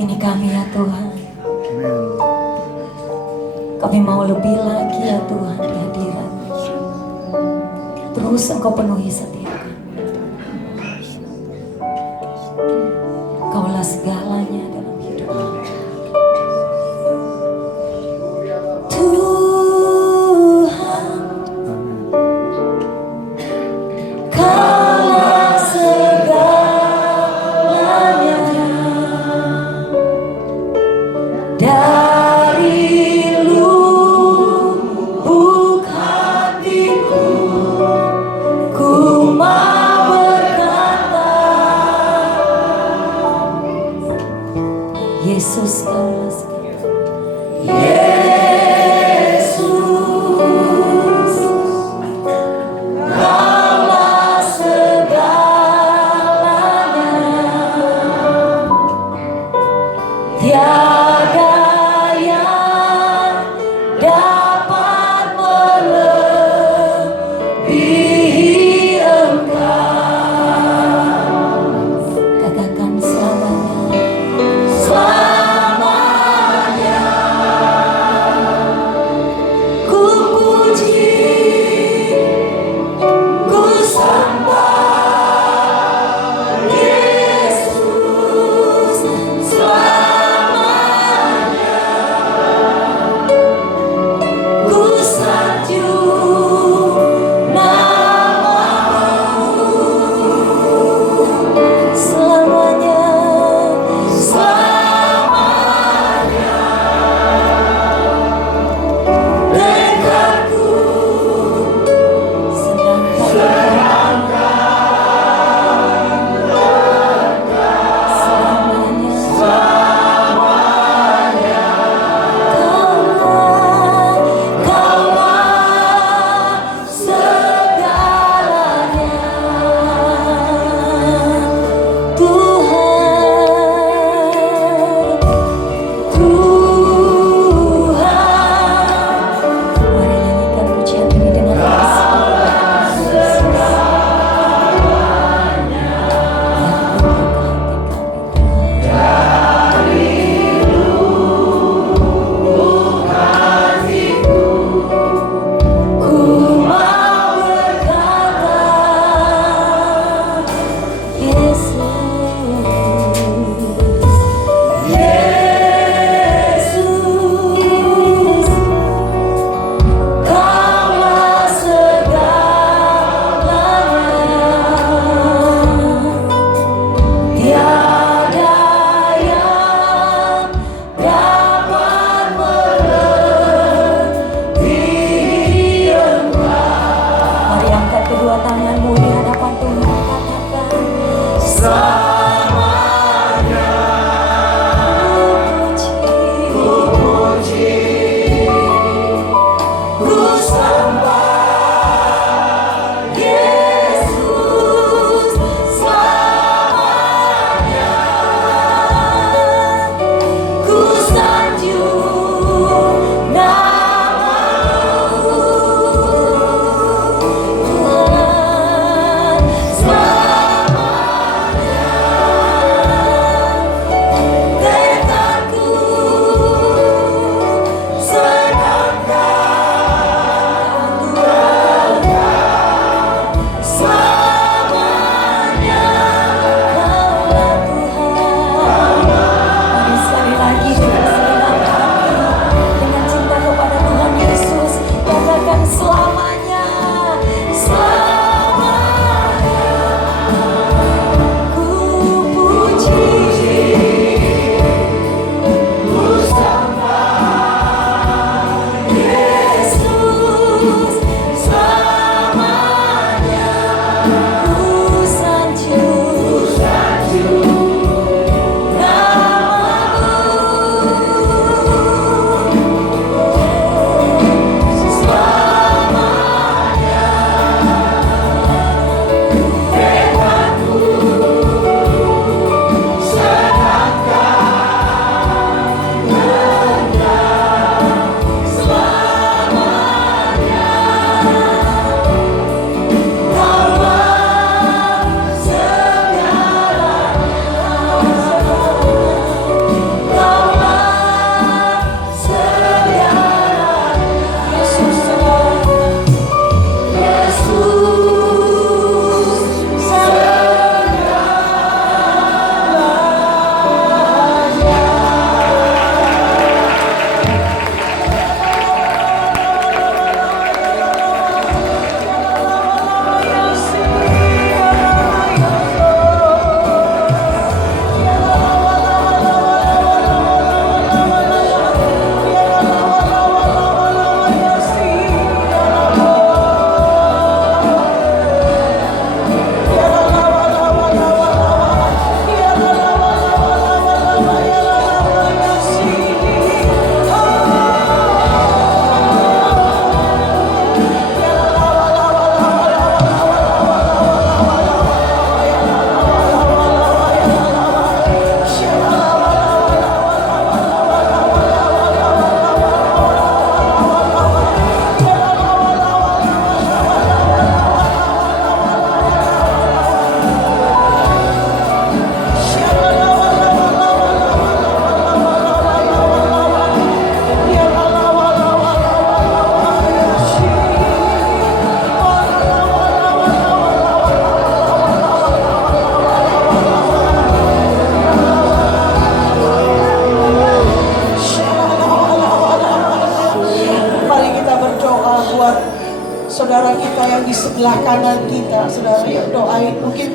Ini kami ya Tuhan. Amin. Kami mau lebih lagi ya Tuhan di hadirat. Terus Engkau penuhi setiap kami. Kaulah segalanya dalam hidup kami. Tuhan, Kaulah segalanya. Dari lubuk hatiku ku mau berkata, Yesus kaulah segalanya. Yesus kaulah segalanya. Tiada yang dapat melebihi Engkau. Katakan selamanya, selamanya.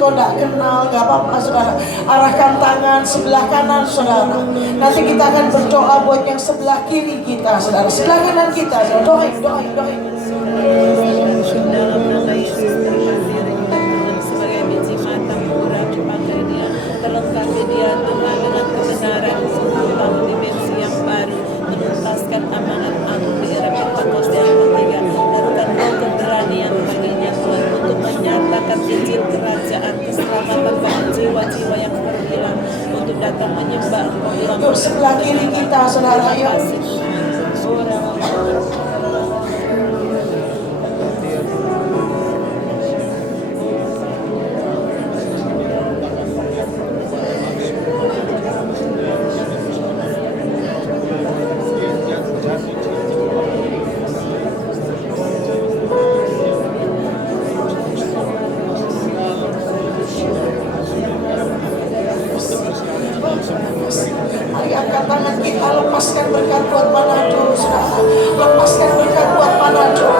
engkau tidak kenal, gak apa-apa saudara. Arahkan tangan sebelah kanan saudara. Nanti kita akan berdoa buat yang sebelah kiri kita saudara. Sebelah kanan kita saudara. Doain. Sebagai biji mata murah dipakai dia, terlengkapi dia Tuhan dengan kebenaran untuk tahun dimensi yang baru, menuntaskan amanat aku di era Pentakosta yang ketiga, dan roh keberanian baginya Tuhan untuk menyatakan izin kerajaan keselamatan bagi jiwa-jiwa yang terhilang, untuk datang menyembah Engkau Tuhan. Untuk sebelah kiri kita saudara, yuk. Angkat tangan kita, lepaskan berkat buat Manado saudara. Lepaskan berkat buat Manado.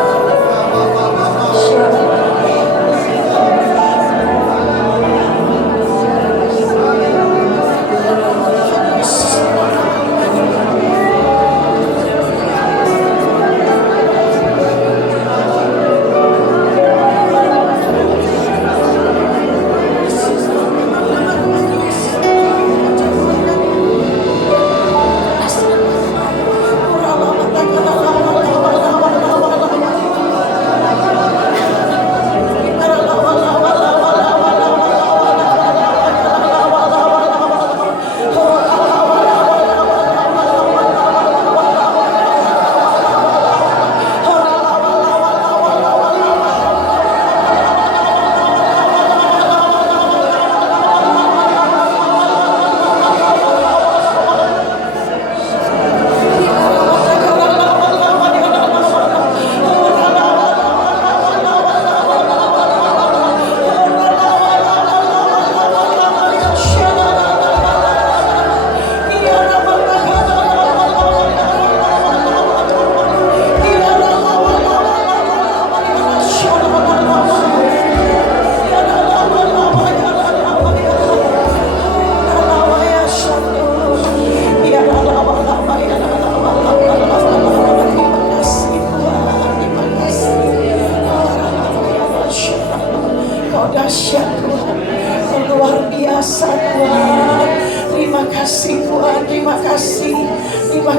Terima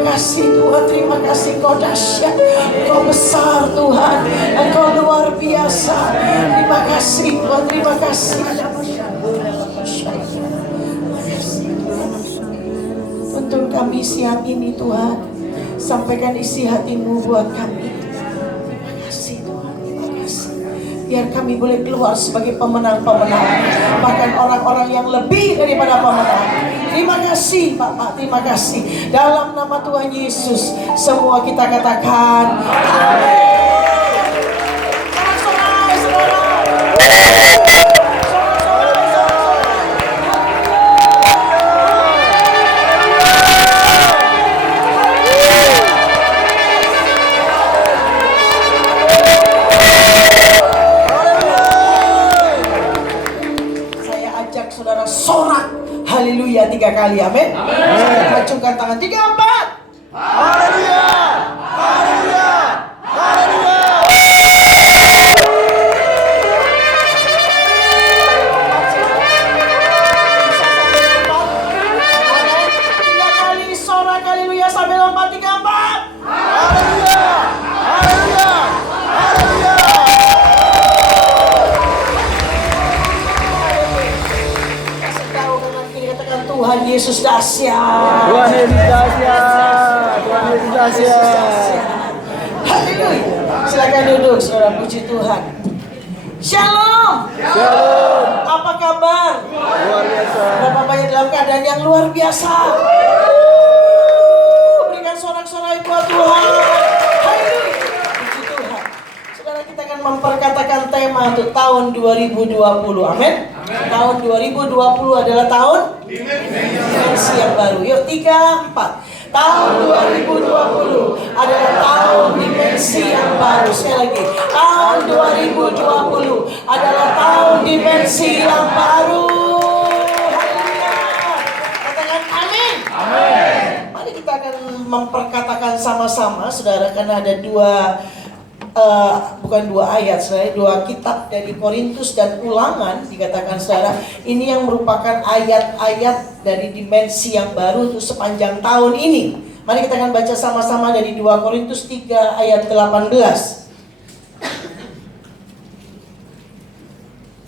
kasih Tuhan, terima kasih Kau dahsyat, Kau besar Tuhan, Engkau luar biasa. Terima kasih Tuhan, terima kasih. Tuntun kami siang ini Tuhan, sampaikan isi hati-Mu buat kami. Terima kasih Tuhan, terima kasih. Biar kami boleh keluar sebagai pemenang-pemenang, bahkan orang-orang yang lebih daripada pemenang. Terima kasih Bapak, terima kasih. Dalam nama Tuhan Yesus, semua kita katakan amin. Saya ajak saudara sorak haleluya 3 kali, amin. Acungkan tangan 3, 4. Haleluya, haleluya, haleluya. Tiga kali sorak haleluya sampai lompat 3, 4. Haleluya, haleluya, haleluya. Tuhan Yesus dahsyat. Tuhan Yesus dahsyat. Tuhan Yesus dahsyat. Haleluya. Silakan duduk, saudara, puji Tuhan. Shalom. Shalom. Apa kabar? Luar biasa. Berapa banyak dalam keadaan yang luar biasa. Berikan sorak-sorai buat Tuhan. Haleluya. Puji Tuhan. Saudara, kita akan memperkatakan tema untuk tahun 2020. Amin. Tahun 2020 adalah tahun dimensi yang baru. Yuk 3, 4. Tahun 2020 adalah tahun dimensi yang baru. Sekali lagi, tahun 2020 adalah tahun dimensi yang baru. Haleluya. Katakan amin. Amin. Mari kita akan memperkatakan sama-sama, saudara, karena ada bukan dua ayat, saudara, dua kitab dari Korintus dan Ulangan dikatakan, saudara, ini yang merupakan ayat-ayat dari dimensi yang baru untuk sepanjang tahun ini. Mari kita akan baca sama-sama dari 2 Korintus 3 ayat 18.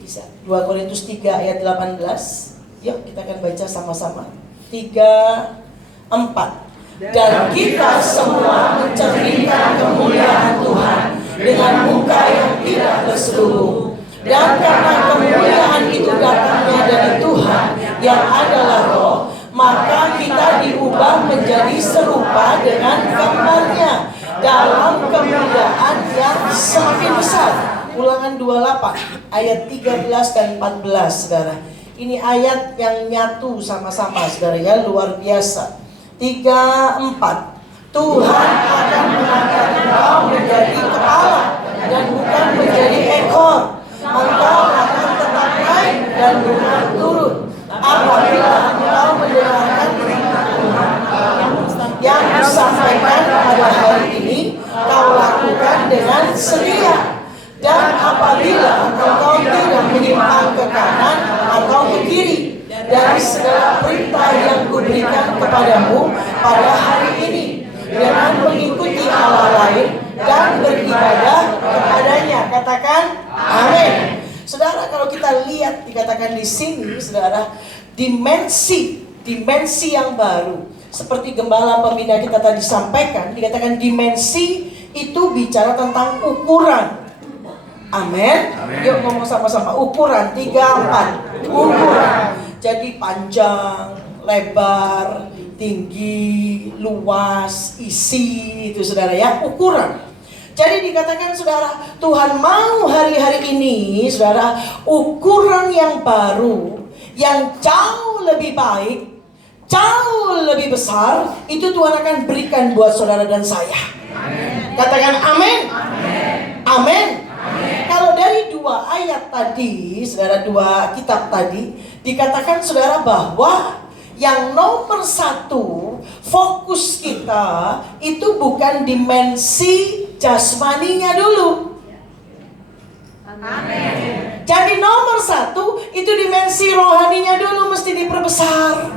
Bisa. 2 Korintus 3 ayat 18. Yuk kita akan baca sama-sama. 3, 4. Dan kita semua mencerminkan kemuliaan Tuhan dengan muka yang tidak berselubung. Dan karena kemuliaan itu datangnya dari Tuhan yang adalah Roh, maka kita diubah menjadi serupa dengan gambarnya dalam kemuliaan yang semakin besar. Ulangan 28 ayat 13 dan 14, saudara. Ini ayat yang nyatu sama-sama, saudara, ya, luar biasa. 3, 4. Tuhan akan mengangkat engkau menjadi kepala dan bukan menjadi ekor. Engkau akan tetap naik dan bukan turun. Apabila engkau mendengarkan firman Tuhan yang disampaikan pada hari ini, kau lakukan dengan setia. Dan apabila engkau tidak menyimpang ke kanan atau ke kiri dari segala perintah yang kuberikan kepadamu pada hari ini, dengan mengikuti Allah lain dan beribadah kepadanya. Katakan amin. Saudara, kalau kita lihat dikatakan di sini, saudara, dimensi yang baru, seperti gembala pembina kita tadi sampaikan, dikatakan dimensi itu bicara tentang ukuran. Amin. Yuk ngomong sama-sama, ukuran. 3, 4. Ukuran. Jadi panjang, lebar, tinggi, luas, isi, itu, saudara, ya, ukuran. Jadi dikatakan, saudara, Tuhan mau hari-hari ini, saudara, ukuran yang baru, yang jauh lebih baik, jauh lebih besar, itu Tuhan akan berikan buat saudara dan saya. Amen. Katakan amin. Amin. Kalau dari 2 ayat tadi, saudara, 2 kitab tadi, dikatakan, saudara, bahwa yang nomor 1, fokus kita itu bukan dimensi jasmaninya dulu. Amin. Jadi nomor 1 itu dimensi rohaninya dulu mesti diperbesar.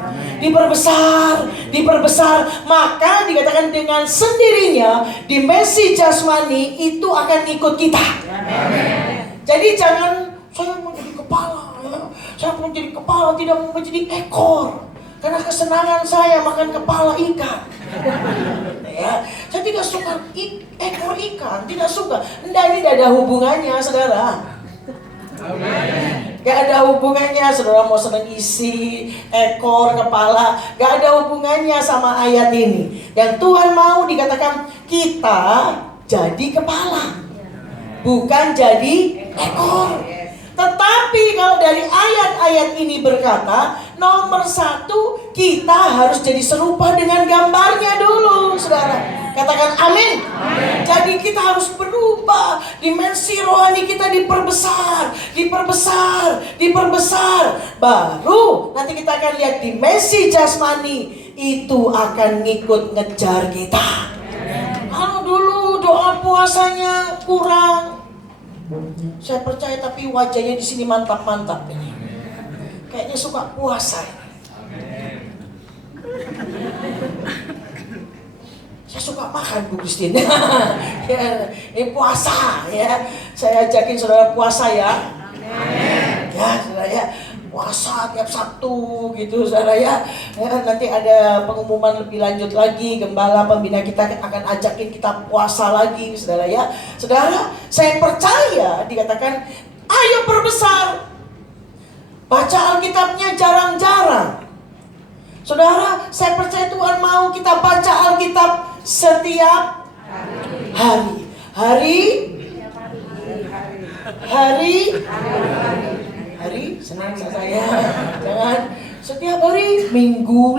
Diperbesar. Maka dikatakan dengan sendirinya dimensi jasmani itu akan ikut kita. Amin. Jadi jangan saya mau jadi kepala, ya. Saya mau jadi kepala, tidak mau menjadi ekor. Karena kesenangan saya makan kepala ikan. Ya, saya tidak suka ekor ikan, tidak suka. Ini tidak ada hubungannya, saudara. Gak ada hubungannya, saudara mau senang isi, ekor, kepala. Gak ada hubungannya sama ayat ini. Yang Tuhan mau dikatakan kita jadi kepala, bukan jadi ekor. Tetapi kalau dari ayat-ayat ini berkata, nomor 1 kita harus jadi serupa dengan gambarnya dulu, saudara. Katakan amin. Jadi kita harus berubah. Dimensi rohani kita diperbesar. Baru nanti kita akan lihat dimensi jasmani itu akan ngikut ngejar kita. Kalau dulu doa puasanya kurang, saya percaya, tapi wajahnya di sini mantap-mantap ini. Kayaknya suka puasa. Saya suka makan, Bu Christine. Ya, ini puasa, ya. Saya ajakin saudara puasa, ya. Ya, saudara, ya. Puasa tiap Sabtu gitu, saudara, ya. Nanti ada pengumuman lebih lanjut lagi. Gembala pembina kita akan ajakin kita puasa lagi, saudara, ya. Saudara, saya percaya dikatakan, ayo perbesar. Baca Alkitabnya jarang-jarang. Saudara, saya percaya Tuhan mau kita baca Alkitab setiap hari, senang saya. Jangan setiap hari, minggu.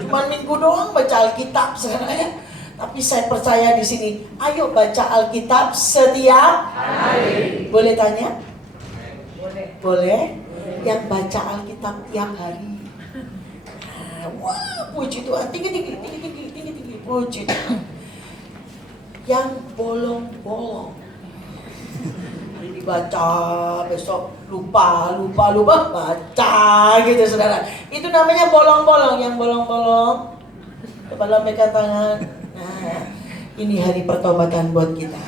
Cuma minggu doang baca Alkitab sebenarnya. Tapi saya percaya di sini, ayo baca Alkitab setiap hari. Boleh tanya? Boleh. Yang baca Alkitab tiap hari. Wah, puji Tuhan. Tinggi. Puji Tuhan. Yang bolong-bolong. Hari dibaca, besok lupa baca gitu saudara. Itu namanya bolong-bolong. Yang bolong-bolong, coba lambaikan tangan. Nah, ini hari pertobatan buat kita.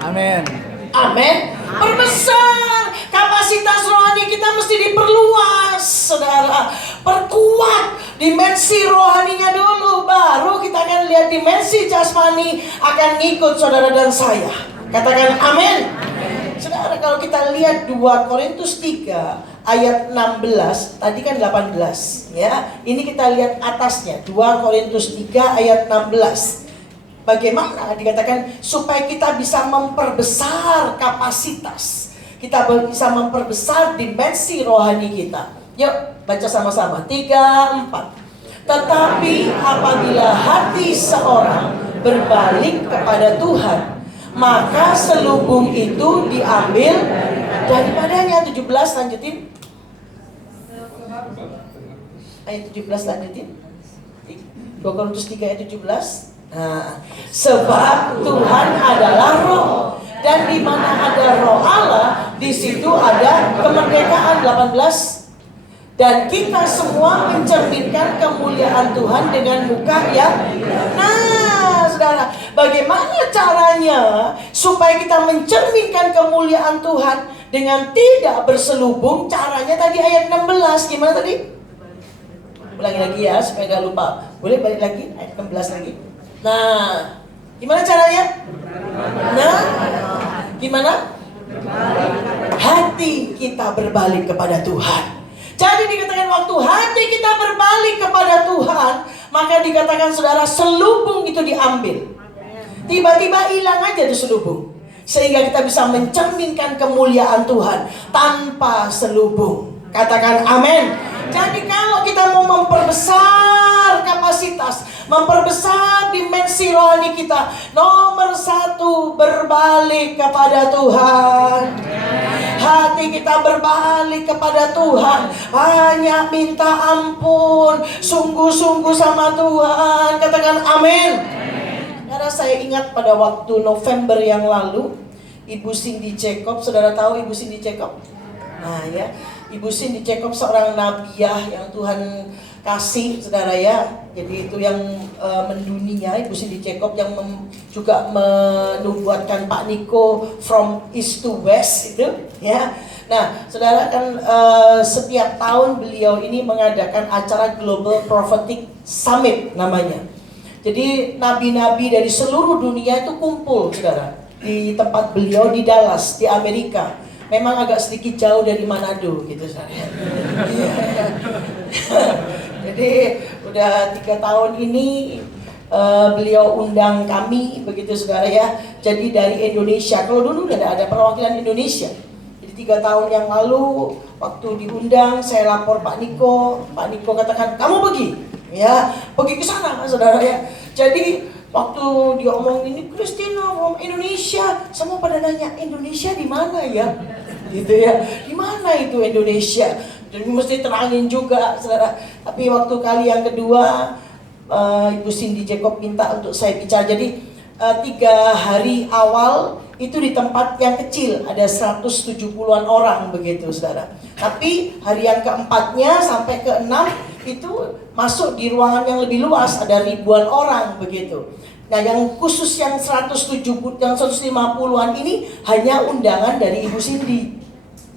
Amin. Amin. Perbesar kapasitas rohani kita, mesti diperluas, saudara. Perkuat dimensi rohaninya dulu, baru kita akan lihat dimensi jasmani akan ngikut saudara dan saya. Katakan amin. Saudara, kalau kita lihat 2 Korintus 3 ayat 16, tadi kan 18 ya. Ini kita lihat atasnya, 2 Korintus 3 ayat 16. Bagaimana dikatakan supaya kita bisa memperbesar kapasitas, kita bisa memperbesar dimensi rohani kita. Yuk baca sama-sama, 3, 4. Tetapi apabila hati seorang berbalik kepada Tuhan, maka selubung itu diambil daripadanya. 17 lanjutin. Ayat 17 lanjutin. 2 Korintus 3 ayat 17. Nah, sebab Tuhan adalah roh, dan di mana ada roh Allah, di situ ada kemerdekaan. 18. Dan kita semua mencerminkan kemuliaan Tuhan dengan muka yang saudara, bagaimana caranya supaya kita mencerminkan kemuliaan Tuhan dengan tidak berselubung? Caranya tadi ayat 16. Gimana tadi? Ulangi lagi ya supaya gak lupa. Boleh balik lagi ayat 16 lagi. Nah, gimana caranya? Nah, gimana? Hati kita berbalik kepada Tuhan. Jadi dikatakan waktu hati kita berbalik kepada Tuhan, maka dikatakan saudara, selubung itu diambil. Tiba-tiba hilang aja tuh selubung, sehingga kita bisa mencerminkan kemuliaan Tuhan tanpa selubung. Katakan amin. Jadi kalau kita mau memperbesar kapasitas, memperbesar dimensi rohani kita, nomor 1 berbalik kepada Tuhan. Hati kita berbalik kepada Tuhan, hanya minta ampun, sungguh-sungguh sama Tuhan. Katakan amin. Karena saya ingat pada waktu November yang lalu, Ibu Cindy Jacob, saudara tahu Ibu Cindy Jacob? Nah ya, Ibu Cindy Jacob seorang nabiah yang Tuhan kasih, saudara ya. Jadi itu yang mendunia, Ibu Cindy Jacob yang juga menubuatkan Pak Niko from east to west itu ya. Nah saudara kan setiap tahun beliau ini mengadakan acara Global Prophetic Summit namanya. Jadi nabi-nabi dari seluruh dunia itu kumpul, saudara, di tempat beliau di Dallas, di Amerika. Memang agak sedikit jauh dari Manado gitu, saudara. Jadi udah 3 tahun ini beliau undang kami, begitu saudara ya. Jadi dari Indonesia, kalau dulu udah ada perwakilan Indonesia. Jadi 3 tahun yang lalu waktu diundang, saya lapor Pak Niko. Pak Niko katakan, kamu pergi, ya pergi ke sana, saudara ya. Jadi waktu dia omong ini, Christina from Indonesia, semua pada nanya, Indonesia di mana ya? Gitu ya, di mana itu Indonesia? Jadi mesti terangin juga, saudara. Tapi waktu kali yang kedua, Ibu Cindy Jacob minta untuk saya bicara. Jadi 3 hari awal itu di tempat yang kecil, ada 170-an orang begitu, saudara. Tapi hari yang keempatnya sampai ke-6 itu masuk di ruangan yang lebih luas, ada ribuan orang begitu. Nah yang khusus yang 150-an ini hanya undangan dari Ibu Cindy.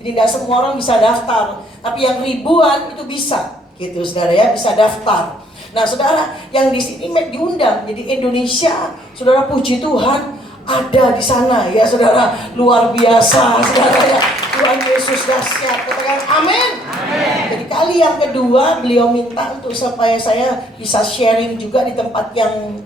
Jadi tidak semua orang bisa daftar, tapi yang ribuan itu bisa, gitu saudara ya, bisa daftar. Nah saudara, yang di sini diundang, jadi Indonesia, saudara, puji Tuhan ada di sana ya saudara, luar biasa saudara ya. Tuhan Yesus dahsyat, katakan amin. Jadi kali yang kedua beliau minta untuk supaya saya bisa sharing juga di tempat yang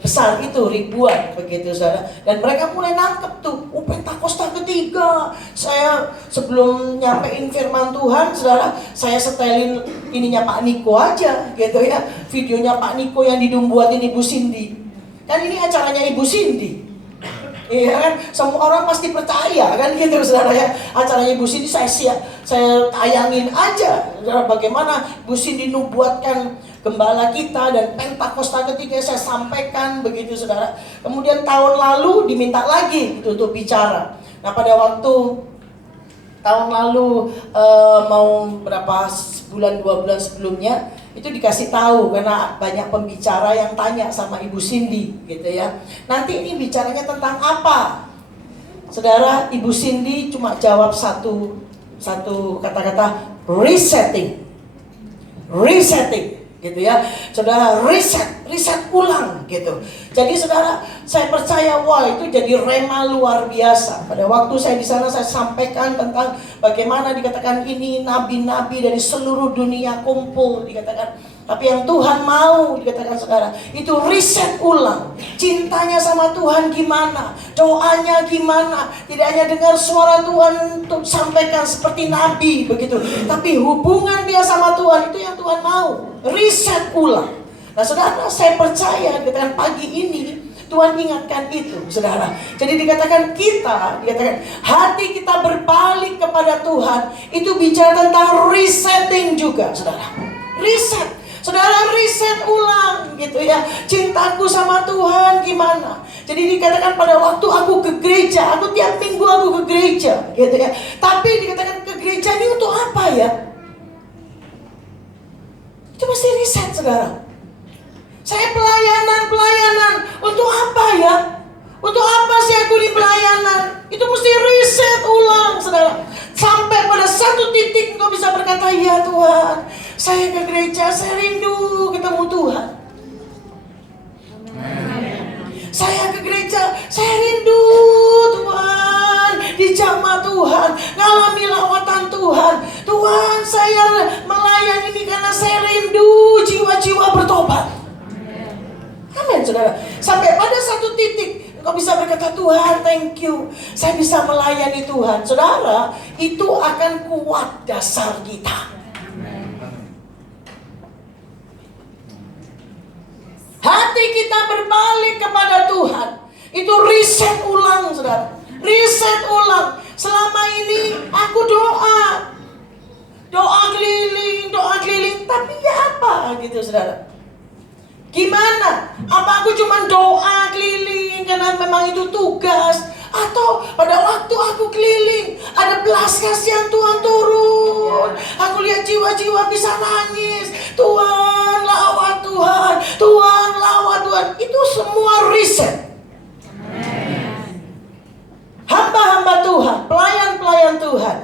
besar itu, ribuan begitu saudara. Dan mereka mulai nangkep tuh, Pentakosta ketiga. Saya sebelum nyampein firman Tuhan saudara, saya setelin ininya Pak Niko aja gitu ya, videonya Pak Niko yang buatin Ibu Cindy. Kan ini acaranya Ibu Cindy. Iya kan, semua orang pasti percaya kan gitu saudara ya. Acaranya Ibu Cindy saya tayangin aja saudara, bagaimana Ibu Cindy nubuatkan gembala kita dan Pentakosta ketiga saya sampaikan begitu saudara. Kemudian tahun lalu diminta lagi untuk bicara. Nah pada waktu tahun lalu mau berapa bulan 2 bulan sebelumnya itu dikasih tahu karena banyak pembicara yang tanya sama Ibu Cindy gitu ya. Nanti ini bicaranya tentang apa? Saudara, Ibu Cindy cuma jawab satu kata-kata, resetting gitu ya. Saudara, riset ulang gitu. Jadi saudara, saya percaya wah itu jadi rema luar biasa. Pada waktu saya di sana saya sampaikan tentang bagaimana dikatakan ini nabi-nabi dari seluruh dunia kumpul dikatakan. Tapi yang Tuhan mau dikatakan saudara, itu riset ulang. Cintanya sama Tuhan gimana? Doanya gimana? Tidak hanya dengar suara Tuhan untuk sampaikan seperti nabi begitu, tapi hubungan dia sama Tuhan itu yang Tuhan mau. Riset ulang. Nah saudara, saya percaya dikatakan pagi ini Tuhan ingatkan itu saudara. Jadi dikatakan hati kita berbalik kepada Tuhan. Itu bicara tentang resetting juga saudara. Riset. Saudara, riset ulang gitu ya. Cintaku sama Tuhan gimana? Jadi dikatakan pada waktu aku ke gereja, aku tiap minggu aku ke gereja gitu ya. Tapi dikatakan ke gereja ini untuk apa ya? Itu mesti riset saudara. Saya pelayanan untuk apa ya? Untuk apa sih aku di pelayanan? Itu mesti riset ulang saudara. Sampai pada satu titik engkau bisa berkata, ya Tuhan, saya ke gereja, saya rindu ketemu Tuhan. Saya ke gereja, saya rindu Tuhan, dijamah Tuhan, ngalami lawatan Tuhan. Tuhan, saya melayani ini karena saya rindu jiwa-jiwa bertobat. Amin saudara. Sampai pada satu titik engkau bisa berkata, Tuhan thank you, saya bisa melayani Tuhan. Saudara, itu akan kuat dasar kita. Hati kita berbalik kepada Tuhan. Itu riset ulang saudara. Riset ulang. Selama ini aku doa keliling, tapi ya apa gitu saudara. Gimana? Apa aku cuma doa keliling karena memang itu tugas? Atau pada waktu aku keliling ada belas kasihan Tuhan turun. Aku lihat jiwa-jiwa bisa nangis. Tuhan lawat Tuhan, Tuhan lawat Tuhan. Itu semua riset. Hamba-hamba Tuhan, pelayan-pelayan Tuhan.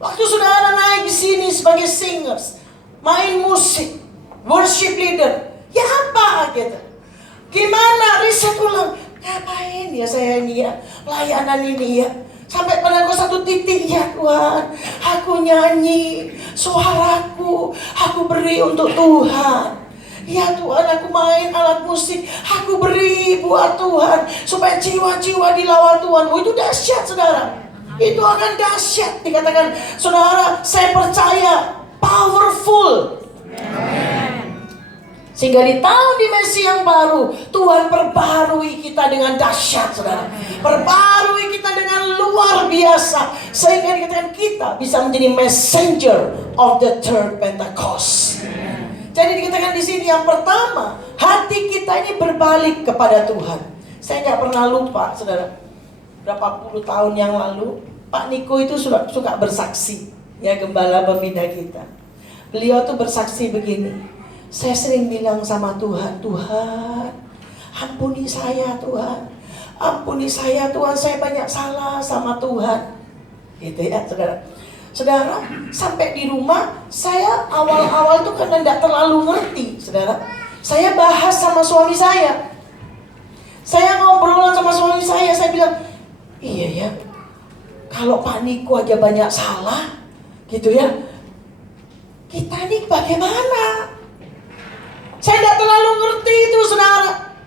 Waktu saudara naik di sini sebagai singers, main musik, worship leader, ya apa gitu? Gimana riset ulang? Ngapain ya saya ini ya, pelayanan ini ya. Sampai pada satu titik, ya Tuhan, aku nyanyi, suaraku aku beri untuk Tuhan. Ya Tuhan, aku main alat musik, aku beri buat Tuhan, supaya jiwa-jiwa dilawat Tuhan. Oh, itu dahsyat saudara. Itu akan dahsyat. Dikatakan, saudara, saya percaya, powerful. Sehingga di tahun dimensi yang baru, Tuhan perbarui kita dengan dahsyat saudara. Perbarui kita dengan luar biasa. Sehingga dikatakan kita bisa menjadi messenger of the third Pentecost. Jadi dikatakan di sini yang pertama, hati kita ini berbalik kepada Tuhan. Saya gak pernah lupa saudara, berapa puluh tahun yang lalu Pak Niko itu suka bersaksi, ya gembala pembina kita. Beliau tuh bersaksi begini, saya sering bilang sama Tuhan, Tuhan ampuni saya Tuhan, ampuni saya Tuhan, saya banyak salah sama Tuhan. Gitu ya saudara. Saudara, sampai di rumah saya awal-awal tuh karena tidak terlalu ngerti saudara, saya bahas sama suami saya. Saya ngobrolan sama suami saya bilang, iya ya, kalau Pak Niko aja banyak salah gitu ya, kita ini bagaimana? Saya tidak terlalu ngerti itu saudara.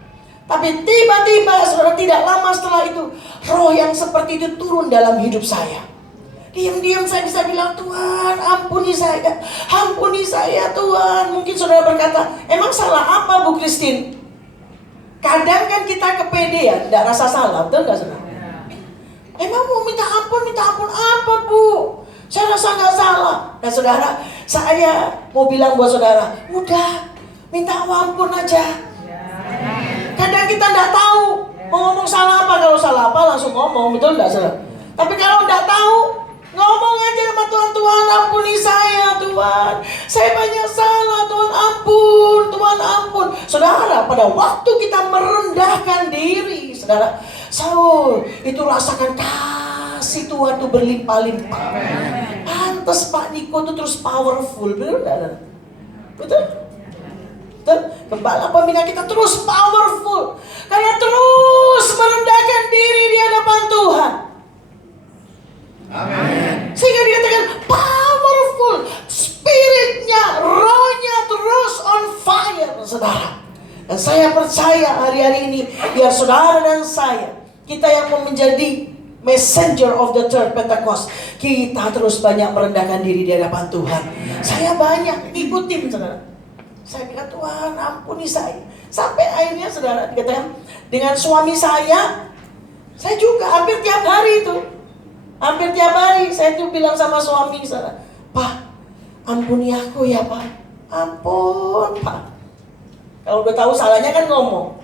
Tapi tiba-tiba, saudara, tidak lama setelah itu, roh yang seperti itu turun dalam hidup saya. Diam-diam saya bisa bilang, Tuhan ampuni saya Tuhan. Mungkin saudara berkata, emang salah apa Bu Christine? Kadang kan kita kepedean, tidak rasa salah, betul gak saudara? Emang mau minta ampun apa Bu? Saya rasa gak salah. Nah saudara, saya mau bilang buat saudara, udah, minta ampun aja. Kadang kita tidak tahu mau ngomong salah apa. Kalau salah apa langsung ngomong, betul gak saudara? Tapi kalau tidak tahu, ngomong aja sama Tuhan, Tuhan ampuni saya Tuhan. Saya banyak salah, Tuhan ampun. Saudara, pada waktu kita merendahkan diri, saudara, itu rasakan kasih Tuhan itu berlimpah-limpah. Pantes Pak Niko itu terus powerful, betul gak? Betul? Gembala pembina kita terus powerful karena terus merendahkan diri di hadapan Tuhan. Amin. Sehingga dikatakan powerful, spiritnya, rohnya terus on fire, saudara. Dan saya percaya hari-hari ini, biar saudara dan saya, kita yang mau menjadi messenger of the third Pentecost, kita terus banyak merendahkan diri di hadapan Tuhan. Saya banyak ikutin, saudara. Saya bilang, Tuhan ampuni saya. Sampai akhirnya saudara dikatakan, dengan suami saya juga hampir tiap hari itu. Hampir tiap hari saya tuh bilang sama suami saya, Pak, ampuni aku ya Pak. Ampun Pak. Kalau udah tahu salahnya kan ngomong.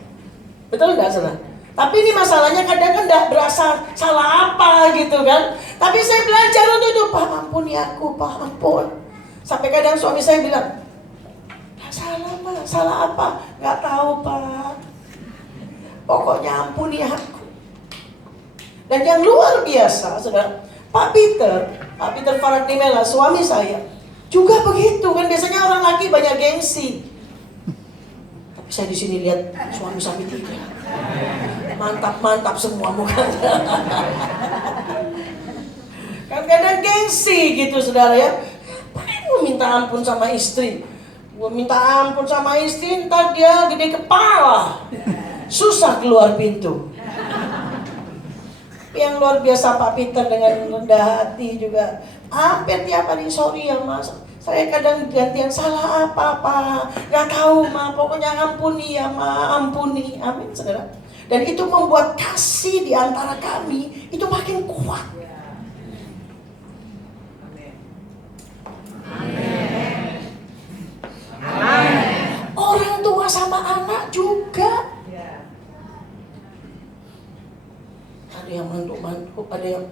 Betul nggak saudara? Tapi ini masalahnya kadang kan nggak berasa salah apa gitu kan. Tapi saya belajar untuk itu, Pak ampuni aku, Pak ampun. Sampai kadang suami saya bilang, salah Pak, salah apa? Nggak tahu Pak. Pokoknya ampuni aku. Dan yang luar biasa, saudara, Pak Peter Faraknimela, suami saya, juga begitu kan. Biasanya orang laki banyak gengsi. Tapi saya di sini lihat suami tidak. Mantap semua mukanya. Kan kadang gengsi gitu, saudara ya. Ngapain mau minta ampun sama istri? Gue minta ampun sama istri, ntar dia gede kepala, susah keluar pintu. Yang luar biasa Pak Peter dengan rendah hati juga, hampir tiap hari, sorry ya Mas, saya kadang gantian salah apa-apa, gak tahu Ma, pokoknya ampuni ya Ma, ampuni. Amin saudara. Dan itu membuat kasih di antara kami itu makin kuat. Orang tua sama anak juga. Ada yang mantuk-mantuk, ada yang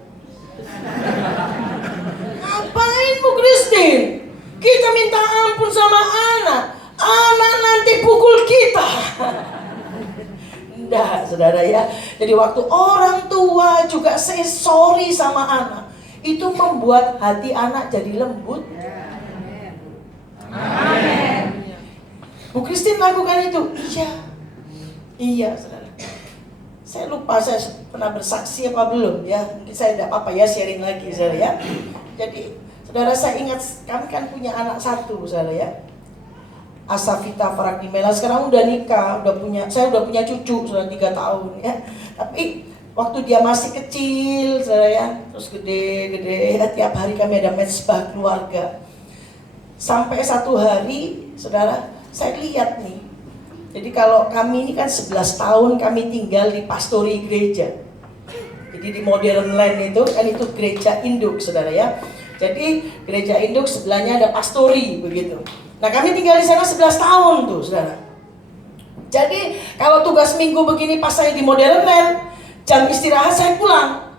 ngapain Bu Christine? Kita minta ampun sama anak nanti pukul kita. Enggak, saudara ya. Jadi waktu orang tua juga say sorry sama anak, itu membuat hati anak jadi lembut. Amin. Bu Christine lakukan itu. Iya, saudara. Saya lupa saya pernah bersaksi apa belum ya. Mungkin saya tidak apa-apa ya sharing lagi, saudara ya. Jadi, saudara, saya ingat kami kan punya anak satu, saudara ya. Asafita Faraknimela sekarang udah nikah, saya udah punya cucu sudah 3 tahun ya. Tapi waktu dia masih kecil, saudara ya, terus gede ya, tiap hari kami ada mezbah keluarga. Sampai satu hari, saudara, saya lihat nih. Jadi kalau kami ini kan 11 tahun kami tinggal di pastori gereja. Jadi di Modern Land itu kan itu gereja induk, saudara ya. Jadi gereja induk sebelahnya ada pastori begitu. Nah kami tinggal di sana 11 tahun tuh, saudara. Jadi kalau tugas minggu begini pas saya di Modern Land, jam istirahat saya pulang,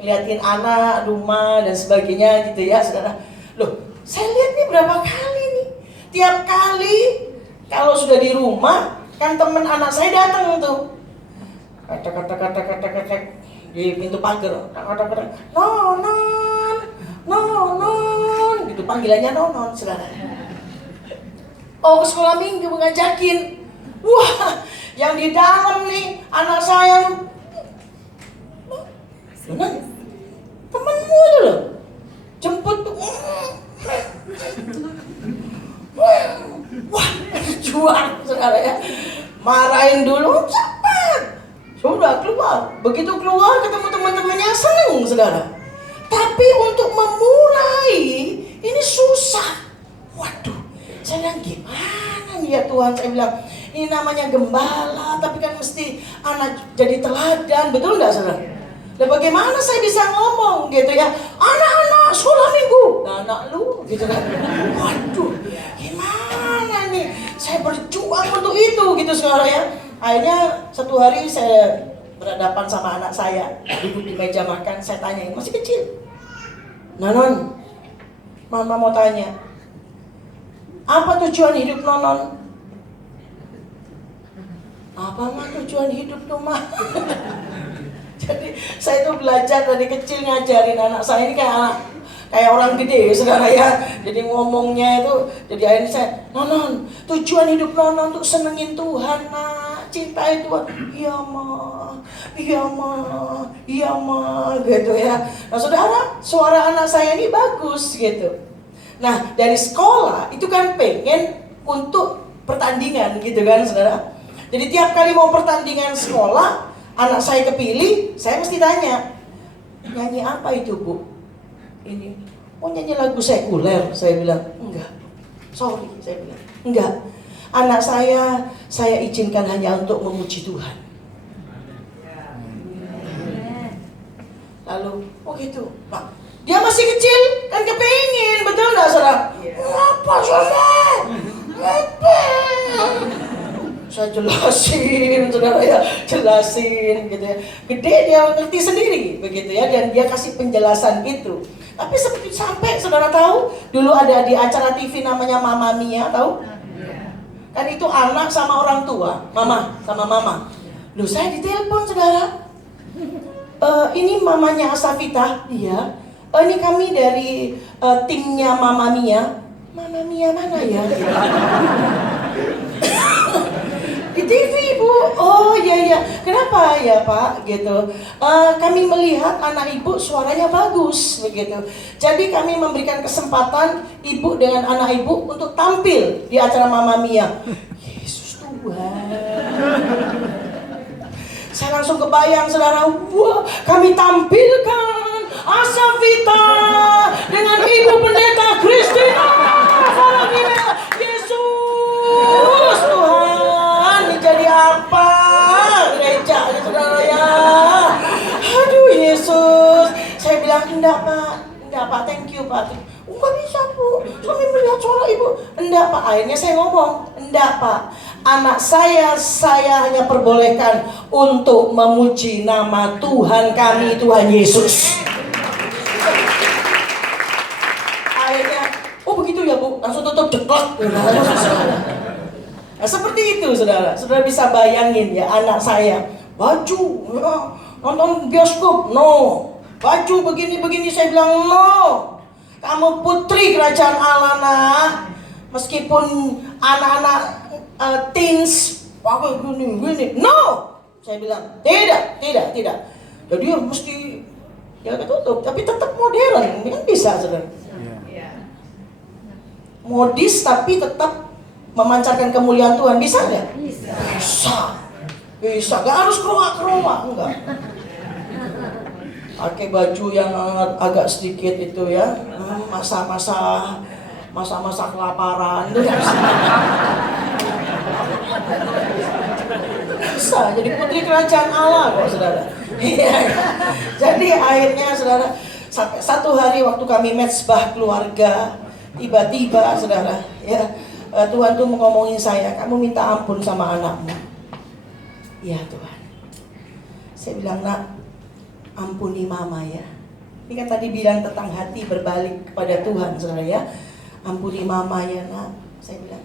ngeliatin anak, rumah dan sebagainya gitu ya, saudara. Loh, saya lihat nih berapa kali nih. Tiap kali kalau sudah di rumah, kan temen anak saya datang tuh. Kata di pintu pagar. Nonon, gitu panggilannya nonon, saudara. Oh, ke sekolah minggu ngajakin. Wah, yang di dalam nih anak saya. Benar? Temenmu itu loh. Jemput tuh. Wah, juang saudara ya. marahin dulu, cepat. Sudah keluar. Begitu keluar ketemu teman-temannya, seneng saudara. Tapi untuk memulai ini susah. Waduh, saya bilang gimana nih ya Tuhan? Saya bilang ini namanya gembala, tapi kan mesti anak jadi teladan, betul nggak saudara? Dan bagaimana saya bisa ngomong gitu ya, anak-anak sekolah minggu, nah, anak lu gitu kan. Waduh, gimana nih? Saya berjuang untuk itu gitu saudara ya. Akhirnya satu hari saya berhadapan sama anak saya, duduk di meja makan, saya tanyain, masih kecil. Nonon, mama mau tanya, apa tujuan hidup Nonon? Apa mah tujuan hidup tuh mah? Jadi saya tuh belajar dari kecil ngajarin anak saya ini kayak orang gede saudara ya. Jadi ngomongnya itu, jadi akhirnya saya, Nonon, tujuan hidup Nonon tuh senengin Tuhan nak, cintai Tuhan. Iya mah, iya mah, iya mah gitu ya. Nah saudara, suara anak saya ini bagus gitu. Nah dari sekolah itu kan pengen untuk pertandingan gitu kan saudara. Jadi tiap kali mau pertandingan sekolah, anak saya kepilih, saya mesti tanya, nyanyi apa itu Bu? Ini, mau nyanyi lagu sekuler? Saya bilang, enggak. Sorry, saya bilang, enggak. Anak saya izinkan hanya untuk memuji Tuhan. Lalu, oh gitu, Pak. Dia masih kecil, kan kepingin, betul nggak saudara? Apa saudara? Apa? Saya jelasin, saudara ya, jelasin gitu ya. Gede dia ngerti sendiri begitu ya, dan dia kasih penjelasan itu. Tapi seperti sampai saudara tahu, dulu ada di acara TV namanya Mama Mia, tahu? Kan itu anak sama orang tua, mama sama mama. Loh saya ditelepon saudara. Ini mamanya Asafita, iya. Ini kami dari timnya Mama Mia. Mama Mia mana ya? Di TV Bu. Oh iya. Kenapa ya Pak? Gitu. Kami melihat anak ibu suaranya bagus begitu. Jadi kami memberikan kesempatan ibu dengan anak ibu untuk tampil di acara Mama Mia. Yesus Tuhan. Saya langsung kebayang saudara, wah kami tampilkan Asafita dengan ibu pendeta Kristina. Yesus Tuhan, ini jadi apa gereja saudara ya? Aduh Yesus, saya bilang enggak Pak, thank you Pak. Enggak bisa Bu, kami melihat suara ibu. Enggak Pak, akhirnya saya ngomong, enggak Pak. Anak saya hanya perbolehkan untuk memuji nama Tuhan kami, Tuhan Yesus. Akhirnya, oh begitu ya Bu, langsung tutup jeklak. Nah, seperti itu saudara bisa bayangin ya anak saya, baju, ya, nonton bioskop, no. Baju begini-begini, saya bilang no. Kamu putri kerajaan Allah nak. Meskipun anak-anak teens, pakai gini, no. Saya bilang tidak. Jadi ya mesti ya ketutup, tapi tetap modern, ini kan bisa saudara. Modis tapi tetap memancarkan kemuliaan Tuhan, bisa nggak? Bisa. Gak harus keruak, enggak. Pakai baju yang agak sedikit itu ya, masa-masa kelaparan itu bisa jadi putri kerajaan Allah kok saudara. Jadi akhirnya saudara, sampai satu hari waktu kami mezbah keluarga, tiba-tiba saudara ya, Tuhan tuh ngomongin saya, kamu minta ampun sama anakmu. Iya Tuhan. Saya bilang, nak, ampuni mama ya. Ini kan tadi bilang tentang hati berbalik kepada Tuhan saudara ya. Ampuni mama ya nak. Saya bilang,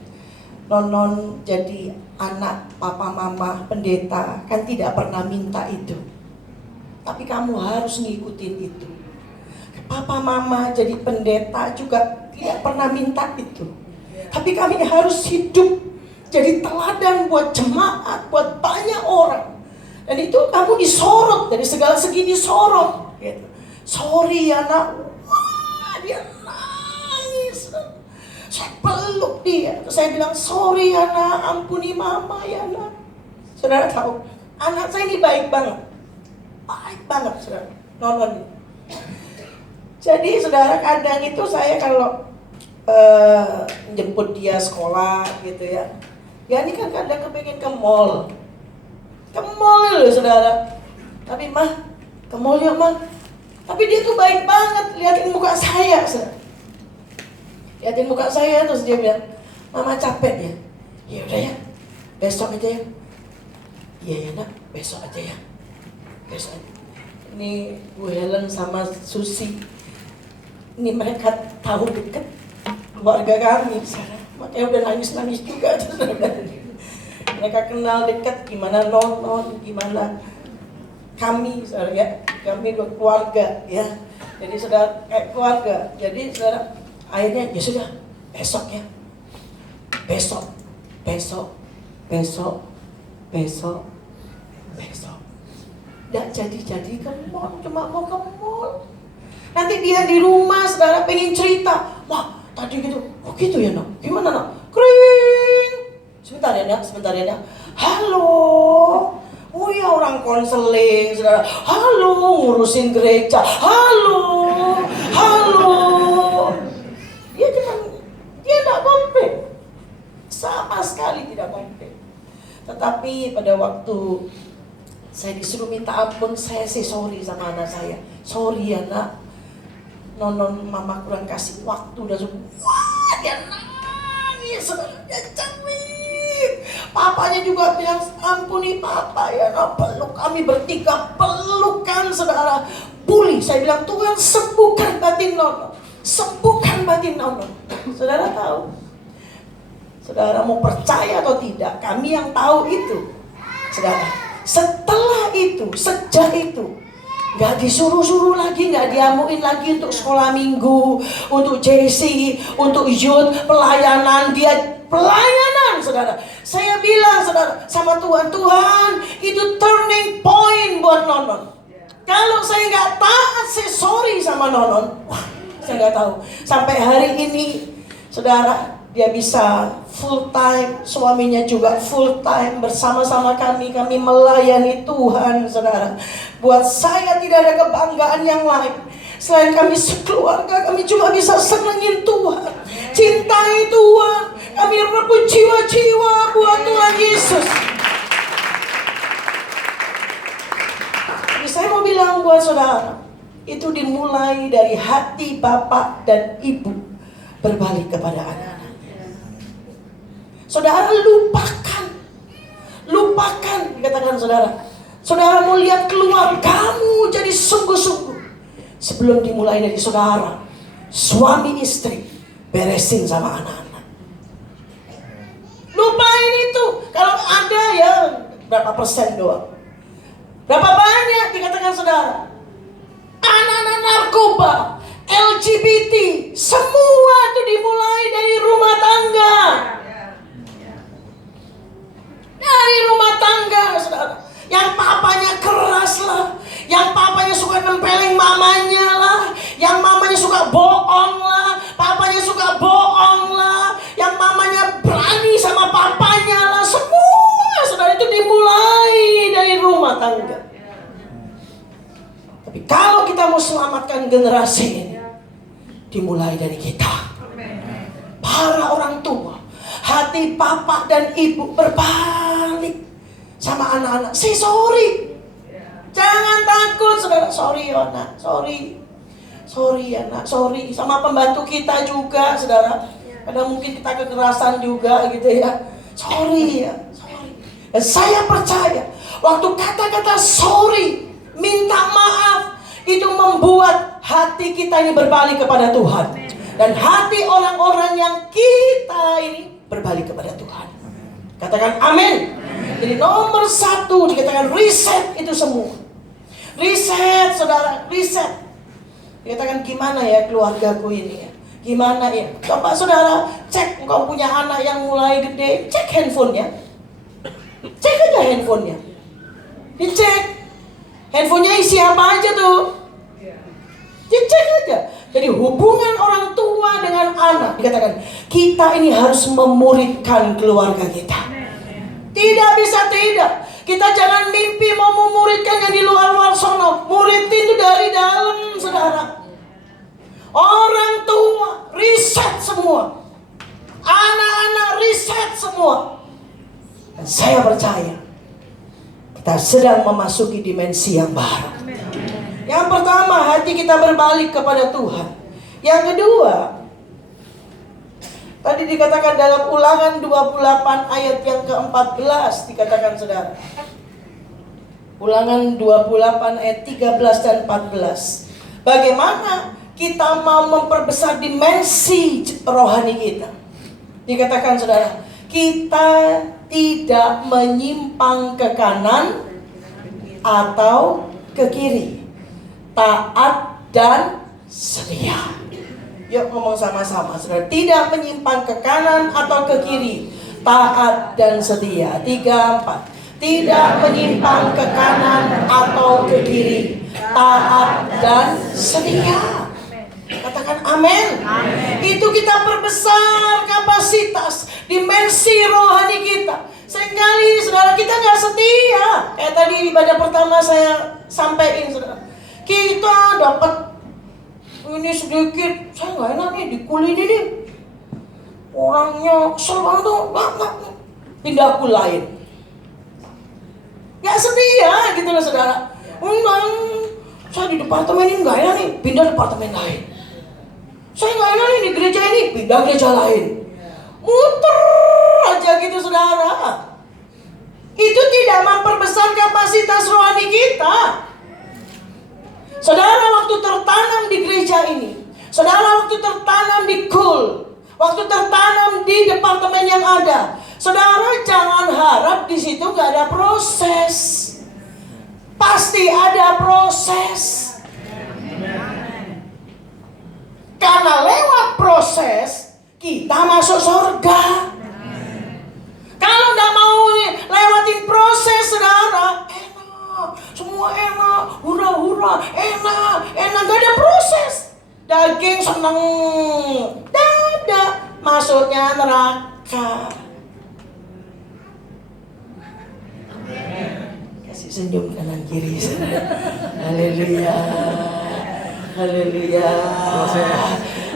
Nonon jadi anak papa mama pendeta kan tidak pernah minta itu. Tapi kamu harus ngikutin itu. Papa mama jadi pendeta juga tidak pernah minta itu. Tapi kami harus hidup jadi teladan buat jemaat, buat banyak orang. Dan itu kamu disorot, dari segala segi disorot gitu. Sorry ya nak. Wah dia nangis. Saya peluk dia. Saya bilang sorry ya nak, ampuni mama ya nak. Saudara tahu, anak saya ini baik banget. Baik banget, saudara. Nonon. Jadi saudara, kadang itu saya kalau jemput dia sekolah gitu ya. Ya ini kan kadang kepengen ke mall. Ke mall loh saudara. Tapi mah, ke mall yuk mah. Tapi dia tuh baik banget, liatin muka saya, saudara. Liatin muka saya terus dia bilang, Mama capek ya. Ya udah ya, besok aja ya. Iya ya nak, besok aja ya. Besok aja. Ini Bu Helen sama Susi, ini mereka tahu deket keluarga kami, saudara. Makanya udah nangis-nangis juga, saudara. Mereka kenal dekat gimana Nonon, gimana kami, saudara ya. Kami keluarga ya. Jadi saudara kayak keluarga. Jadi saudara akhirnya ya sudah besok ya. Besok. Nggak jadi ke mall, cuma mau ke mall. Nanti dia di rumah, saudara pengen cerita. Wah, tadi gitu. Oh gitu ya, Nak? Gimana, Nak? Kring. Sebentar ya, Nak. Halo. Oh ya, orang konseling, saudara. Halo, ngurusin gereja. Halo. Dia nggak komplain. Sama sekali tidak komplain. Tetapi pada waktu saya disuruh minta ampun, saya sih sorry sama anak saya. Sorry ya nak, Nonon mama kurang kasih waktu dan wah dia nangis, dia cemik. Papanya juga bilang ampuni papa ya nak, peluk kami bertiga, pelukan saudara. Pulih, saya bilang Tuhan sembuhkan batin Nonon, sembuhkan batin Nonon. Saudara tahu, saudara mau percaya atau tidak, kami yang tahu itu, saudara. Setelah itu, sejak itu, gak disuruh-suruh lagi, gak diamuin lagi untuk sekolah minggu, untuk JC, untuk youth, pelayanan. Dia pelayanan, saudara. Saya bilang, saudara, sama Tuhan, Tuhan, itu turning point buat Nonon. Kalau saya gak taat, saya sorry sama Nonon. Wah, saya gak tahu. Sampai hari ini, saudara, dia bisa full time, suaminya juga full time bersama-sama kami melayani Tuhan, saudara. Buat saya tidak ada kebanggaan yang lain selain kami sekeluarga, kami cuma bisa senengin Tuhan, cintai Tuhan, kami rebut jiwa-jiwa buat Tuhan Yesus. Jadi saya mau bilang buat saudara, itu dimulai dari hati bapak dan ibu berbalik kepada anak. Saudara lupakan, dikatakan saudara. Saudara mau lihat keluargamu jadi sungguh-sungguh. Sebelum dimulai dari saudara, suami istri, beresin sama anak-anak. Lupain itu. Kalau ada ya berapa persen doang. Berapa banyak dikatakan saudara. Anak-anak narkoba, LGBT, semua itu dimulai dari rumah tangga. Dari rumah tangga, saudara. Yang papanya keras lah, yang papanya suka nempelin mamanya lah, yang mamanya suka bohong lah, papanya suka bohong lah, yang mamanya berani sama papanya lah. Semua, saudara, itu dimulai dari rumah tangga. Tapi kalau kita mau selamatkan generasi ini, dimulai dari kita. Para orang tua, hati papa dan ibu berbalik sama anak-anak. Say sorry. Jangan takut, saudara. Sorry ya nak, sorry ya nak, sorry. Sama pembantu kita juga, saudara. Kadang mungkin kita kekerasan juga gitu ya. Sorry ya, sorry. Dan saya percaya, waktu kata-kata sorry, minta maaf, itu membuat hati kita ini berbalik kepada Tuhan. Dan hati orang-orang yang kita ini berbalik kepada Tuhan. Katakan amin. Jadi nomor satu dikatakan reset itu semua. Reset, saudara, reset. Dikatakan gimana ya keluargaku ini ya? Gimana ya? Coba saudara cek, engkau punya anak yang mulai gede, cek handphonenya. Cek aja handphonenya. Dicek. Handphonenya isi apa aja tuh? Dicek aja. Jadi hubungan orang tua dengan anak, dikatakan kita ini harus memuridkan keluarga kita. Tidak bisa tidak. Kita jangan mimpi mau memuridkan yang di luar-luar sono. Muridin itu dari dalam, saudara. Orang tua riset semua, anak-anak riset semua. Dan saya percaya kita sedang memasuki dimensi yang baru. Yang pertama, hati kita berbalik kepada Tuhan. Yang kedua, tadi dikatakan dalam Ulangan 28 ayat yang ke-14, dikatakan saudara. Ulangan 28 ayat 13 dan 14. Bagaimana kita mau memperbesar dimensi rohani kita? Dikatakan saudara, kita tidak menyimpang ke kanan atau ke kiri, taat dan setia. Yuk ngomong sama-sama, saudara. Tidak menyimpang ke kanan atau ke kiri, taat dan setia. 3, 4. Tidak menyimpang ke kanan atau ke kiri, taat dan setia. Katakan amin. Itu kita perbesar kapasitas, dimensi rohani kita. Seringkali saudara kita gak setia. Kayak tadi ibadah pertama saya sampaikan, saudara. Kita dapat ini sedikit, saya gak enak nih dikul ini nih. Orangnya kesel banget tuh, pindah kul lain. Gak setia gitu loh saudara. Enggak, saya di departemen ini gak enak nih, pindah departemen lain. Saya gak enak nih di gereja ini, pindah gereja lain. Muter aja gitu saudara. Itu tidak memperbesar kapasitas rohani kita. Saudara waktu tertanam di gereja ini, saudara waktu tertanam di kul, waktu tertanam di departemen yang ada, saudara jangan harap di situ gak ada proses. Pasti ada proses. Karena lewat proses kita masuk surga. Kalau nggak mau lewatin proses, saudara, enak, semua enak, hura-hura, enak, gak ada proses. Daging seneng, dada, masuknya neraka. Kasih senyum kanan kiri, haleluya. Haleluya.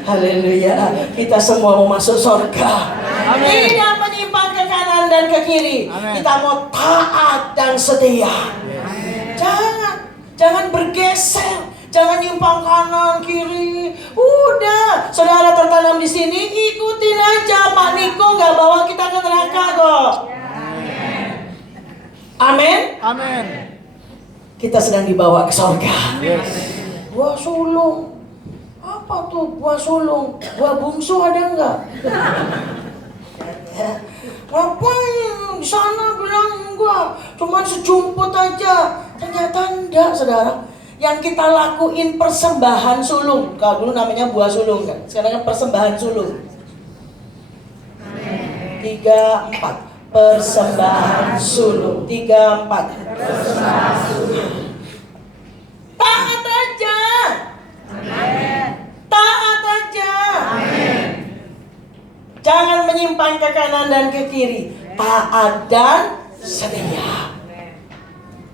Haleluya. Kita semua mau masuk surga. Amin. Tidak menyimpang ke kanan dan ke kiri. Amin. Kita mau taat dan setia. Amin. Jangan bergeser. Jangan nyimpang kanan kiri. Udah, saudara tertanam di sini, ikutin aja. Pak Niko nggak bawa kita ke neraka kok. Amin. Amin. Kita sedang dibawa ke surga. Yes. Buah sulung. Apa tuh buah sulung? Buah bungsu ada enggak? Ngapain di sana bilang enggak? Cuman sejumput aja. Ternyata enggak, saudara. Yang kita lakuin persembahan sulung. Kalau dulu namanya buah sulung kan. Sekarang kan persembahan sulung. 3, 4. Persembahan sulung. 3, 4. Persembahan sulung. Taat aja. Amin. Taat aja. Amin. Jangan menyimpang ke kanan dan ke kiri. Taat dan setia.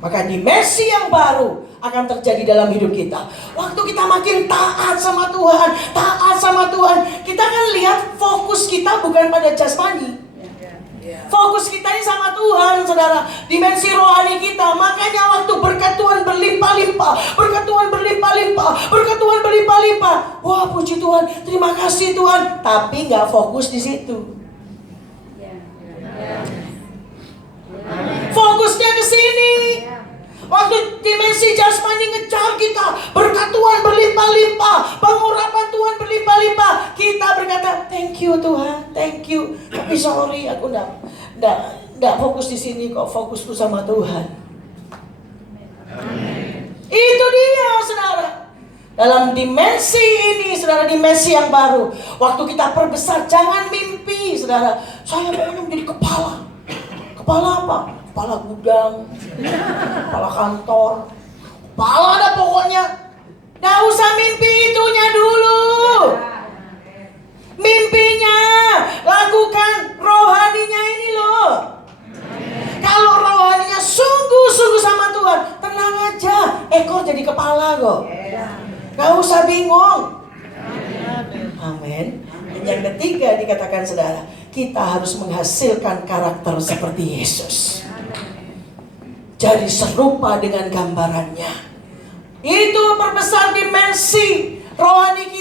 Maka dimensi yang baru akan terjadi dalam hidup kita. Waktu kita makin taat sama Tuhan, kita kan lihat fokus kita bukan pada jasmani. Fokus kita ini sama Tuhan, saudara. Dimensi rohani kita. Makanya waktu berkat Tuhan berlimpah-limpah, berkat Tuhan berlimpah-limpah, berkat Tuhan berlimpah-limpah. Wah, puji Tuhan, terima kasih Tuhan. Tapi nggak fokus di situ. Fokusnya ke sini. Waktu dimensi jasmani ngejar kita, berkat Tuhan berlimpah-limpah, pengurapan Tuhan berlimpah-limpah, kita berkata, thank you Tuhan, thank you. Tapi sorry, aku enggak fokus di sini kok, fokusku sama Tuhan. Itu dia, saudara. Dalam dimensi ini, saudara, dimensi yang baru. Waktu kita perbesar, jangan mimpi, saudara. Saya maunya menjadi kepala. Kepala apa? Kepala gudang, kepala kantor, kepala ada pokoknya. Nggak usah mimpi itunya dulu. Mimpinya, lakukan rohaninya ini loh. Kalau rohaninya kepala kok. Gak usah bingung. Amin. Dan yang ketiga dikatakan saudara, kita harus menghasilkan karakter seperti Yesus. Jadi serupa dengan gambarannya. Itu perbesar dimensi rohani kita.